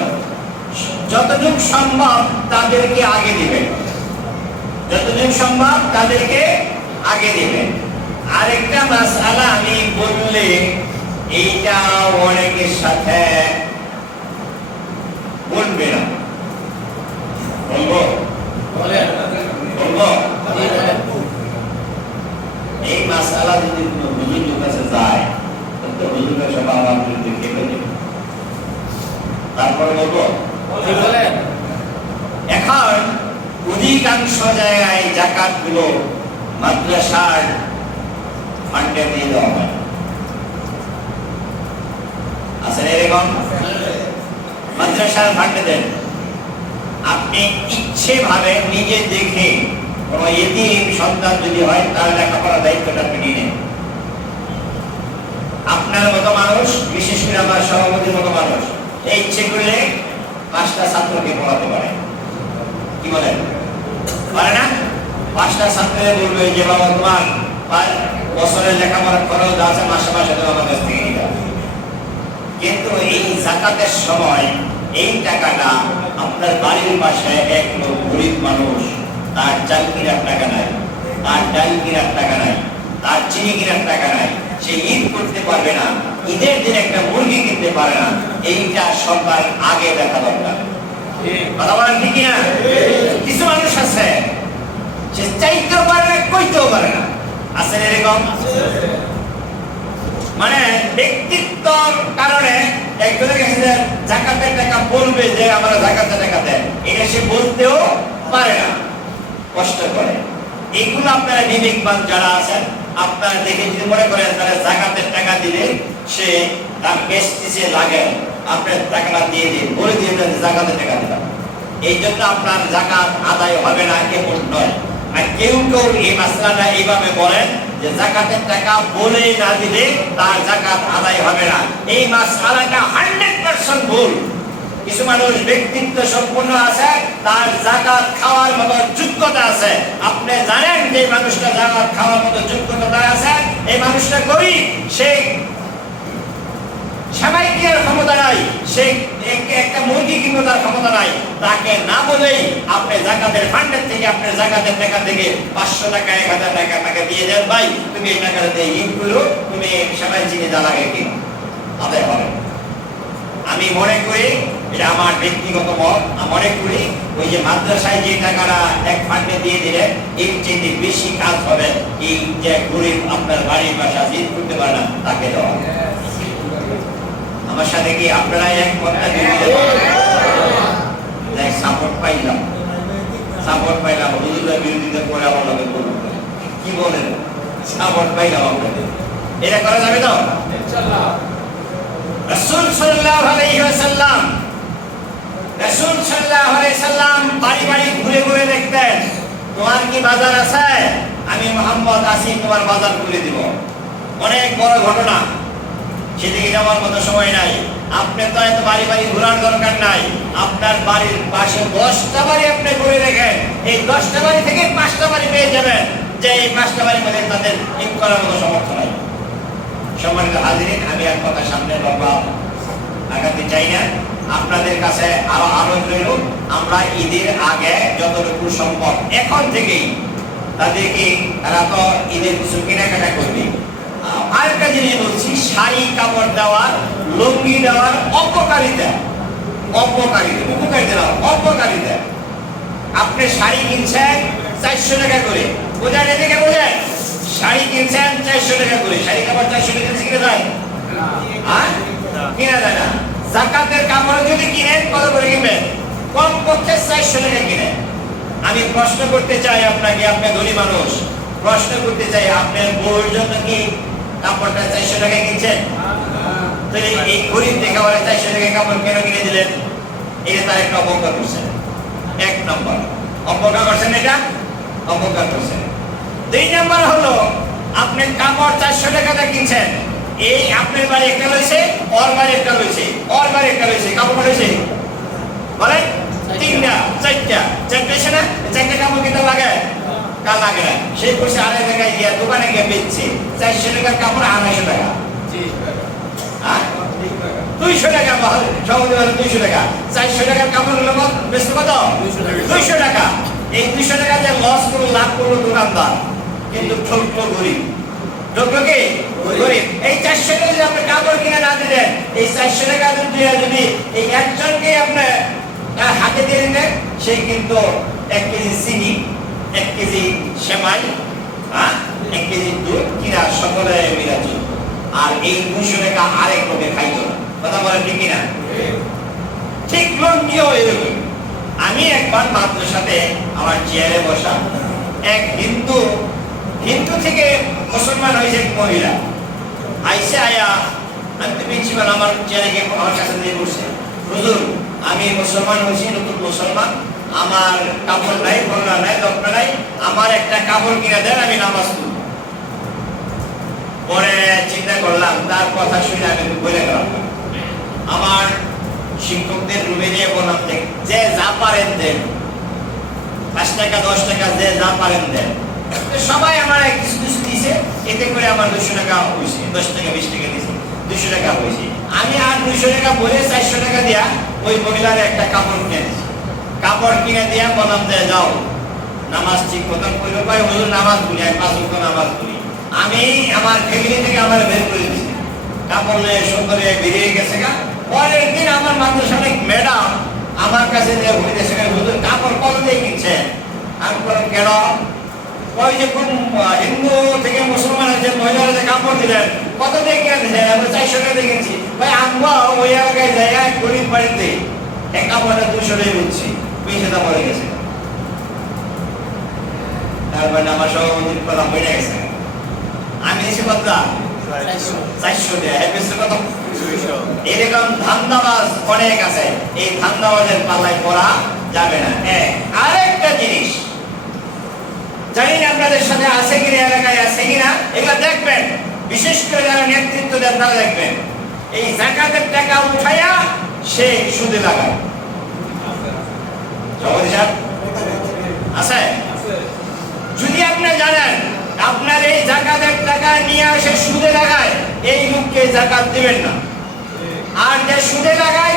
যতটুকু সম্ভব তাদেরকে আগে দিবেন, যতটুকু সম্ভব তাদেরকে আগে দিবেন। আরেকটা মাসআলা আমি বললে এইটা অনেকের সাথে বলবে না, বলবো বলবো এই মাসআলা যদি কোনো হুজুরের কাছে যায়, তো হুজুরের সব আমার বিরুদ্ধে খেপে দেবে। তারপরে বলবো এখন অধিকাংশ জায়গায় যাকাত গুলো মাদ্রাসার ফান্ডে দিয়ে দেওয়া হয়। আসলে এরকম মাদ্রাসার ফান্ডে দেন। আপনি ইচ্ছে ভাবে নিজে দেখে কোন এতিম সন্তান যদি হয় তার লেখাপড়ার দায়িত্বটা আপনি নিয়ে নেন। আপনার মতো মানুষ, বিশেষ করে আমার সভাপতির মতো মানুষ এই ইচ্ছে করলে 5টা ছাত্রকে পড়াতে পারে। কি বলেন? পারে না? 5টা ছাত্রকে বলবে যে বাবা তোমার বছরের লেখাপড়ার খরচ আছে, মাসে মাসে তো আমার কাছ থেকে নিতে হবে। কিন্তু এই যাকাতের সময় এই টাকাটা আপনার বাড়ির পাশে এক লোক গরিব মানুষ, তার চাল কেনার টাকা নাই, তার ডাল কেনার টাকা নাই, তার চিনি কেনার টাকা নাই, সে ঈদ করতে পারবে না, ঈদের দিন একটা মুরগি কিনতে পারে না, এইটা সরকার আগে দেখা দরকার। কথা বলেন ঠিক না? কিছু মানুষ আছে সে চাইতেও পারে না, কইতেও পারে না। আছে এরকম? মানে ব্যক্তিত্বর কারণে একজনের কাছে যাকাতের টাকা বলবে যে আমরা যাকাতের টাকা দেন, এটা সে বলতেও পারে না, কষ্ট করে। এইগুলো আপনারা বিবেকবান যারা আছেন আপনারা দেখে যদি মনে করেন তাহলে যাকাতের টাকা দিলে সে তার পেস্টিসে লাগে, আপনার টাকাটা দিয়ে দিন, বলে দিয়ে দেন যাকাতের টাকা দিলাম। এই জন্য আপনার যাকাত আদায় হবে না এমন নয়। আর কেউ কেউ এই মাসলাটা এইভাবে বলেন যে যাকাতের টাকা বলে না দিলে তার যাকাত আদায় হবে না। এই মাসলাটা 100% ভুল। কিছু মানুষ ব্যক্তিত্ব সম্পন্ন আছে, তার যাকাত খাওয়ার মতো যোগ্যতা আছে। আপনি জানেন যে মানুষটা যাকাত খাওয়ার মতো যোগ্যতা আছে, এই মানুষটা গরিব, সে সেমাই কেনার ক্ষমতা নাই, সে একটা মুরগি কিনতে তার ক্ষমতা নাই, তাকে না বলেই আপনি যাকাতের ফান্ডের থেকে আপনার যাকাতের টাকা থেকে 500 টাকা 1000 টাকা তাকে দিয়ে দেন, ভাই তুমি এই টাকাটা দিয়ে ঈদ করো, তুমি সেমাই চিনি যা লাগে কিনো, আদায় হবে। আমি মনে করি, এটা আমার ব্যক্তিগত মত, আমি মনে করি ওই যে মাদ্রাসায় যে টাকাটা এক ফান্ডে দিয়ে দিলে এর চেয়ে বেশি কাজ হবে এই যে গরিব আপনার বাড়ির পাশে ঈদ করতে পারে না তাকে দেওয়া। আমার সাথে কি আপনারা এক কথা সাপোর্ট পাইলাম, হুজুরের বিরোধিতা করে আমার লগে করব, কি বলেন? সাপোর্ট পাইলাম আপনাদের, এটা করা যাবে তো ইনশাআল্লাহ। রাসূল সাল্লাল্লাহু আলাইহি ওয়াসাল্লাম বাড়ি বাড়ি ঘুরে ঘুরে দেখতেন, তোমার কি বাজার আছে? আমি মুহাম্মদ আছি, তোমার বাজার করে দিব। অনেক বড় ঘটনা, সেদিকে যাওয়ার মতো সময় নাই। আপনি তো এত বাড়ি বাড়ি ঘোরার দরকার নাই। আপনার বাড়ির পাশে 10টা বাড়ি আপনি ঘুরে দেখেন, এই 10টা বাড়ি থেকে 5টা বাড়ি পেয়ে যাবেন যে এই 5টা বাড়ির মধ্যে তাদের ঈদ করার মতো সামর্থ্য নাই। সম্মানিত হাজিরিন, আমি এক কথা সামনে লম্বা আগাতে চাই না। আপনাদের কাছে আরো আলোচ রইল, আমরা ঈদের আগে যতটুকু সম্ভব এখন থেকেই তাদেরকে, তারা তো ঈদের কিছু কেনাকাটা করবে। আরেকটা জিনিস বলছি, শাড়ি কাপড় দেওয়ার, লুঙ্গি দেওয়ার অপকারিতা, অপকারিতা। আপনি শাড়ি কিনছেন 400 টাকা করে, বোঝেন এদিকে বোঝেন, শাড়ি কিনছেন 400 টাকা করে, শাড়ি কাপড় 400 টাকা কিনে যায়? কিনা যায় না। যাকাতের কাপড় যদি কিনেন কত করে কিনবেন? কমপক্ষে 400 টাকা কিনেন। আমি প্রশ্ন করতে চাই আপনাকে, আপনি ধনী মানুষ, প্রশ্ন করতে চাই, আপনার বউয়ের জন্য কি কাপড়টা 400 টাকা কিনছেন? তাহলে এই গরিব দেখে বলে 400 টাকা কাপড় কেন কিনে দিলেন? এটা তার একটা অপকার করছেন। 1 নম্বর অপকার করছেন, এটা অপকার করছেন। 2 নম্বর হলো আপনি কাপড় 400 টাকাতে কিনছেন, এই আপনার বাড়ি একটা লইছে, ওর বাড়ি একটা লইছে, ওর বাড়ি একটা লইছে, কাপড় লইছে বলেন 3টা 4টা 4টা না, 4টা কাপড় কিনতে লাগে কাল লাগে না। সেই পয়সা আড়াই টাকায় গিয়ে দোকানে গিয়ে বেচছে 400 টাকার কাপড় 250 টাকা, 200 টাকা, সবাই 200 টাকা, 400 টাকার কাপড় হলো বেচতে কত? 200 টাকা। এই 200 টাকা যে লস করলো, লাভ করলো দোকানদার, কিন্তু ঠকলো গরিব। ঠকলো কি? গরিব। এই 400 টাকা যদি আপনি কাপড় কিনে না দিলেন, এই 400 টাকা যদি এই একজনকে আপনি হাতে দিয়ে দিলেন, সে কিন্তু 1 কেজি চিনি, 1 কেজি সেমাই, 1 কেজি দুধ কিনা সকলে মিলাচ্ছে, আর এই 200 টাকা আরেক লোকে খাইতো না। কথা বলেন ঠিক কিনা? ঠিক লঙ্গিও এরকম। আমি একবার মাদ্রাসাতে আমার চেয়ারে বসা এক হিন্দু থেকে মুসলমান হয়েছে এক মহিলা আইসা আয়া আমি প্রিন্সিপাল আমার চেয়ারে গিয়ে আমার কাছে দিয়ে বসছে, হুজুর আমি মুসলমান হয়েছি, নতুন মুসলমান, আমার কাপড় নাই, ঘোড়া নাই, দপ্তর নাই, আমার একটা কাপড় কিনে দেন, আমি নামাজ পড়ব। পরে চিন্তা করলাম, তার কথা শুনে আমি বলে গেলাম, আমার শিক্ষকদের রুমে নিয়ে বললাম যে যা পারেন দেন, 5 টাকা 10 টাকা যে যা পারেন দেন। সবাই আমার কিছু কিছু দিয়েছে, এতে করে আমার 200 টাকা হয়েছে, 10 টাকা 20 টাকা দিয়েছে, 200 টাকা হয়েছে। আমি আর 200 টাকা বলে 400 টাকা দিয়া ওই মহিলার একটা কাপড় কিনে দিয়েছি। কাপড় কিনে দিয়া বললাম যে যাও নামাজ ঠিক মতন করবে, ভাই হুজুর নামাজ পড়ি, আমি 5 ওয়াক্ত নামাজ পড়ি। আমি আমার ফ্যামিলি থেকে আমার বের করে দিয়েছি, কাপড় নিয়ে সুন্দরে বেরিয়ে গেছে গা। পরের দিন আমার মাদ্রাসার এক ম্যাডাম আমার কাছে যে হইতেছে, হুজুর কাপড় কত দিয়ে কিনছেন? আমি বললাম কেন? ওই যে কোন হিন্দু থেকে মুসলমান হয়েছে মহিলারা যে কাপড় দিলেন কত দিয়ে কিনে দিয়েছেন? আমি 400 টাকা দিয়ে কিনছি। ভাই আমরা ওই এলাকায় যাই গরিব বাড়িতে এক কাপড়টা 200 টাকা দিচ্ছি, পয়সা দাম হয়ে গেছে। তারপরে আমার সভাপতির কথা হয়ে গেছে, আমি এসে কথা 400 টাকা, এরকম ধান্দাবাজ অনেক আছে, এই ধান্দাবাজের পাল্লায় পড়া যাবে না। আরেকটা জিনিস জানি না আপনাদের সাথে আছে কিনা, এলাকায় আছে কিনা, এগুলা দেখবেন, বিশেষ করে যারা নেতৃত্ব দেন তারা দেখবেন, এই যাকাতের টাকা উঠাইয়া সে সুদে লাগায়। আছে? যদি আপনি জানেন আপনার এই যাকাতের টাকা নিয়ে আসে সুদে লাগায়, এই লোককে যাকাত দিবেন না। আর যে সুদে লাগায়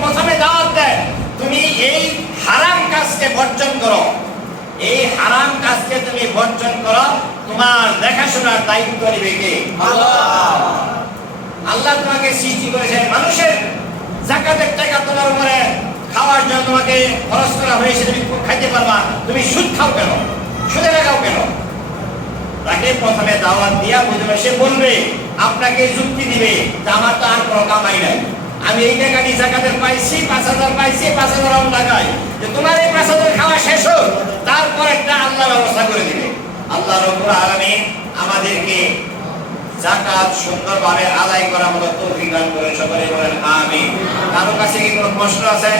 প্রথমে দাওয়াত দেয়, তুমি এই হারাম কাজকে বর্জন করো, এই হারাম কাজকে তুমি বর্জন করো, তোমার দেখাশোনার দায়িত্ব নেবে কে? আল্লাহ। আল্লাহ তোমাকে সৃষ্টি করেছেন, মানুষের যাকাতের টাকা তোমার উপরে খাওয়ার জন্য তোমাকে খরচ করা হয়েছে, তুমি খাইতে পারবা, তুমি সুদ খাও কেন, সুদে লাগাও কেন? তাকে প্রথমে দাওয়াত দিয়া বুঝবে, সে বলবে, আপনাকে যুক্তি দিবে যে আমার তো আর কোনো কামাই নাই, আমি এই টাকা দিয়ে যাকাতের পাইছি, 5000 পাইছি, 5000 আমি লাগাই, যে তোমার এই 5000 খাওয়া শেষ হোক, তারপর একটা আল্লাহ ব্যবস্থা করে দিবে। আল্লাহ রাব্বুল আলামিন আমাদেরকে যাকাত সুন্দরভাবে আদায় করার মতো তৌফিক দান করেন, সকলে বলেন আমিন। কারো কাছে কি কোনো প্রশ্ন আছে?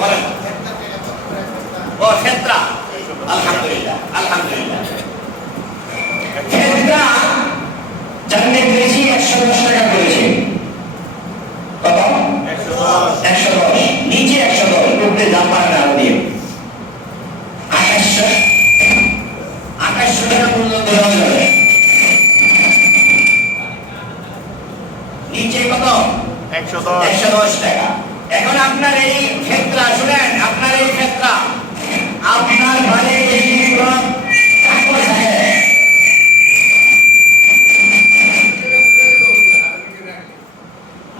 বলেন। ও ফেতরা, আলহামদুলিল্লাহ আলহামদুলিল্লাহ। ফেতরা জানতে পেরেছি 110 টাকা করেছে। কত? 110। নিচে 110, উপরে দাম বাড়ানো আরো দিয়ে 2800 টাকা পর্যন্ত দেওয়া যাবে। নিচে কত? 110 টাকা। এখন আপনার এই ফেতরা শুনেন, আপনার এই ফেতরা আপনার ঘরে এই কাপড় থাকে,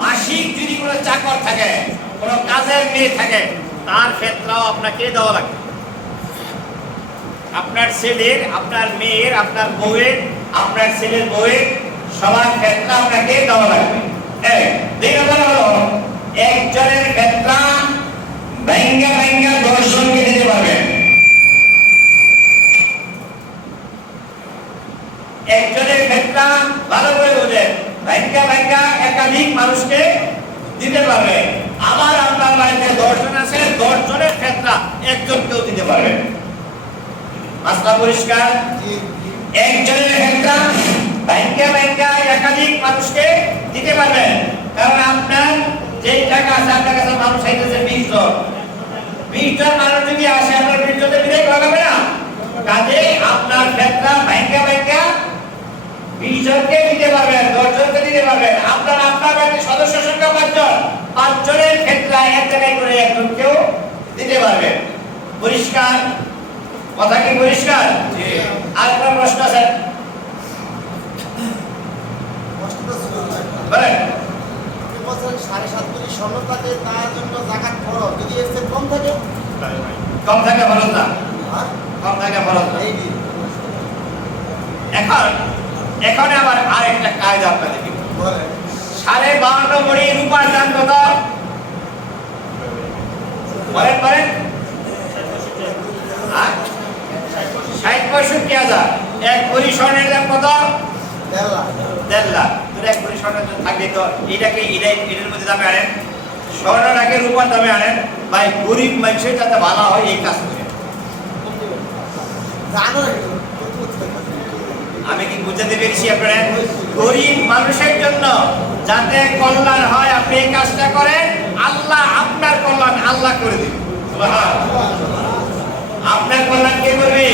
মাসিক যদি কোনো চাকর থাকে, কোনো কাজের মেয়ে থাকে, তার ফেতরাও আপনাকে দেওয়া লাগবে। আপনার ছেলের, আপনার মেয়ের, আপনার বউয়ের, আপনার ছেলের বউয়ের সবার ফেতরা আপনাকে দেওয়া লাগবে। দুই নম্বর হলো, একজনের ফেতরা ভাঙ্গা 10 জনকে দিতে পারবেন। একজনের ফেতরা ভালো করে বোঝেন, ভাঙ্গা একাধিক মানুষকে দিতে পারবে। আবার আপনার বাড়িতে 10 জন আছে, 10 জনের ফেতরা একজনকেও দিতে পারবেন। মাসলা পরিষ্কার? একজনের ফেতরা ভাঙ্গা একাধিক মানুষকে দিতে পারবেন, কারণ আপনার যেই টাকা আছে, আপনার কাছে মানুষ আইতেছে 20 জন, 20 জন মানুষ যদি আসে, আপনার 20 জনের বিবেক লাগাবে না, কাজে আপনার ফেতরা ভাঙ্গা 20 জনকে দিতে পারবেন, 10 জনকে দিতে পারবেন। আপনার বাড়িতে সদস্য সংখ্যা 5 জন, 5 জনের ফেতরা এক জায়গায় করে একজনকেও দিতে পারবেন। পরিষ্কার? কথা কি পরিষ্কার? জি। আর কোনো প্রশ্ন আছে? বলেন। 7.5 কোটি স্বর্ণ থাকে, তার জন্য যাকাত ফরজ, যদি এর চেয়ে কম থাকে? কম থাকে ফরজ না, কম থাকে ফরজ না। এখন আবার আরেকটা কায়দা আপনাদের বলেন। 52.5 ভরি রূপার দাম কত? বলেন বলেন। 60-65,000। 1 ভরি স্বর্ণের দাম কত? 1.5 লাখ। 1.5 লাখ। তো 1 ভরি স্বর্ণের দাম থাকলে তো এটার মধ্যে দামে আনেন, স্বর্ণটাকে রূপার দামে আনেন। ভাই গরিব মানুষের যাতে ভালো হয় এই কাজ করে। জানো না কি? আমি কি বুঝাতে পেরেছি আপনারা? গরিব মানুষের জন্য যাতে কল্যাণ হয় আপনি এই কাজটা করেন, আল্লাহ আপনার কল্যাণ আল্লাহ করে দিবেন। আপনার কল্যাণ কে করবে?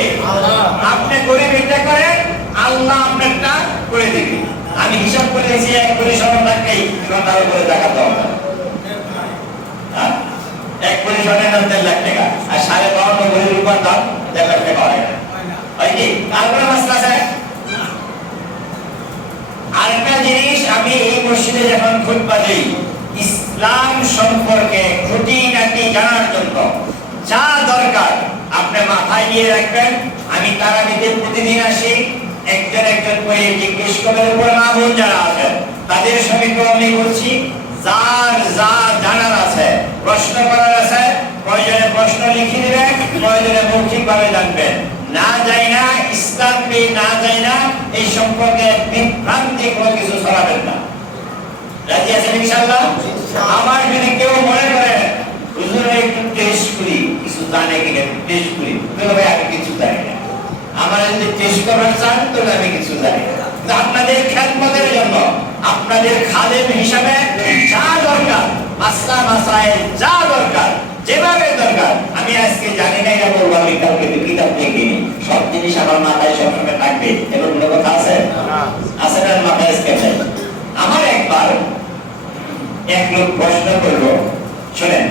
আপনি গরিব এটা করেন, আল্লাহ আপনারটা করে দিবে। আমি হিসাব করে দিয়েছি 1 কোটি স্বর্ণ থাকলেই তার উপরে টাকা দেওয়া হবে। 1 কোটি স্বর্ণের দাম 1.5 লাখ টাকা, আর 52 ভরি রূপার দাম 1.5 লাখ টাকা হয়। ওই কি তারপরে মাসলা আছে। আরেকটা জিনিস, আমি এই মসজিদে যখন খুতবা দেই, ইসলাম সম্পর্কে খুঁটিনাটি জানার জন্য যা দরকার আপনি মাথায় নিয়ে রাখবেন। আমি তারাবিতে প্রতিদিন আসি, একজন করে জিজ্ঞেস করার উপর মা বোন যারা আছেন তাদের সঙ্গে তো আমি বলছি, যার যা জানার আছে, প্রশ্ন করার আছে, প্রয়োজনে প্রশ্ন লিখে দিবেন, প্রয়োজনে মৌখিকভাবে জানবেন। না যাই না ইসলাম না যাই না এই সম্পর্কে বিভ্রান্তি কোনো কিছু ছড়াবেন না। রাজি আছেন ইনশাআল্লাহ? আমার যদি কেউ মনে করে হুজুর একটু টেস্ট করি কিছু জানে কিনা, টেস্ট করি, তবে আমি কিছু জানি না। আমার যদি টেস্ট করার চান তাহলে আমি কিছু জানি না। আপনাদের খেদমতের জন্য, আপনাদের খাদেম হিসাবে যা দরকার, মাসলা মাসাইল যা দরকার, যেভাবে দরকার, আমি আজকে জানি না এটা বলবো, আমি কালকে কিতাব দেখি সব জিনিস আমার মাথায় সবসময় থাকবে, এবার কোনো কথা আছে? আছে না মাথায় আজকে? আমার একবার এক লোক প্রশ্ন করলো, শোনেন,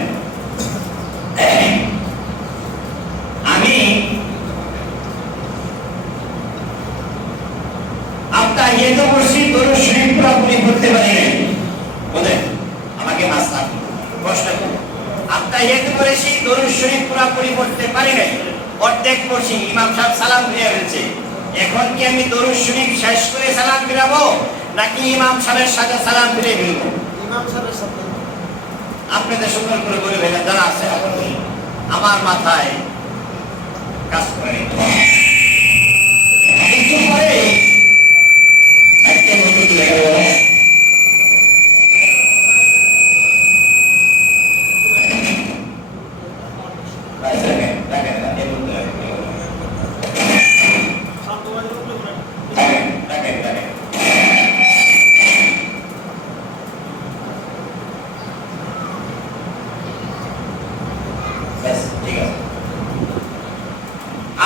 আমি আপনার ইয়েতে বসি দরুদ শরীফ পুরোপুরি পড়তে পারি নাই। বুঝলেন? আমাকে মাসলা প্রশ্ন করলো, আপনার ইয়েতে করেছি দরুদ শরীফ পুরোপুরি পড়তে পারি নাই, অর্ধেক পড়ছি, ইমাম সাহেব সালাম ফিরিয়ে ফেলছে। এখন কি আমি দরুদ শরীফ শেষ করে সালাম ফিরাবো নাকি ইমাম সাহেবের সাথে সালাম ফিরিয়ে ফেলবো? ইমাম সাহেবের সাথে। আপনাদের সুন্দর করে বলে ফেলেন যারা আছে, আমার মাথায় কাজ করে একটু পরে একটা নতুন লেখা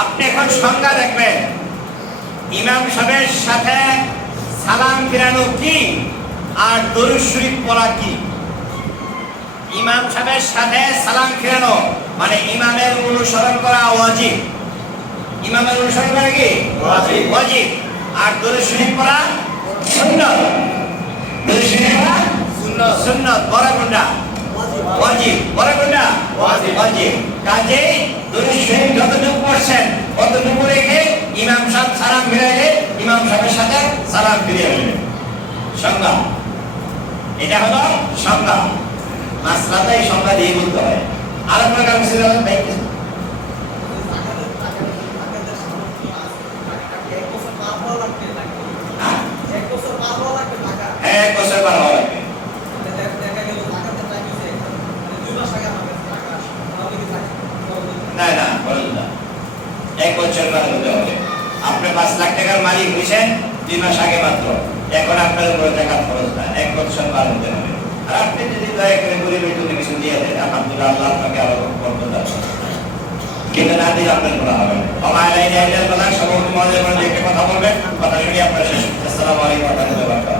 আপনি এখন সংজ্ঞা দেখবেন, ইমাম সাহেবের সাথে সালাম ফিরানো কি আর দরুদ শরীফ পড়া কি? ইমাম সাহেবের সাথে সালাম ফিরানো মানে ইমামের অনুসরণ করা ওয়াজিব। ইমামের অনুসরণ করা কি ওয়াজিব, আর দরুদ শরীফ পড়া সুন্নাত। দরুদ শরীফ পড়া সুন্নাত। বড় কোনটা? ওয়াজিব। বড় কোনটা? ওয়াজিব। কাজেই দরুদ শরীফ যতটুকু পড়ছেন ততটুকু রেখে ইমাম সাহেব সালাম ফিরাইলে ইমাম সাহেবের সাথে সালাম ফিরিয়ে নেবেন। সংজ্ঞা, এটা হলো সংজ্ঞা। মাসলাটাই সংজ্ঞা দিয়ে বলতে হয়। আর আপনার কাছে ছিল ভাই হ্যাঁ 1 বছর পার হওয়া লাগবে। না না বলেন না, 1 বছর পার হতে হবে। আপনি 5 লাখ টাকার মালিক হয়েছেন 2 মাস আগে মাত্র, এখন আপনার উপরে টাকা খরচ না, 1 বছর পার হতে হবে। আর আপনি যদি দয়া করে গরিবের জন্য কিছু দিয়ে দেন, আলহামদুলিল্লাহ আল্লাহ আপনাকে আরো বরকত দান করবেন। কিন্তু না দিলে আপনার করা হবে না। সবাই লাইনে আইলে বলা সবাই মনে করে একটা কথা বলবেন, কথা শুনে আপনারা শেষ। আসসালামু আলাইকুম ওয়া রাহমাতুল্লাহি ওয়া বারাকাতুহু।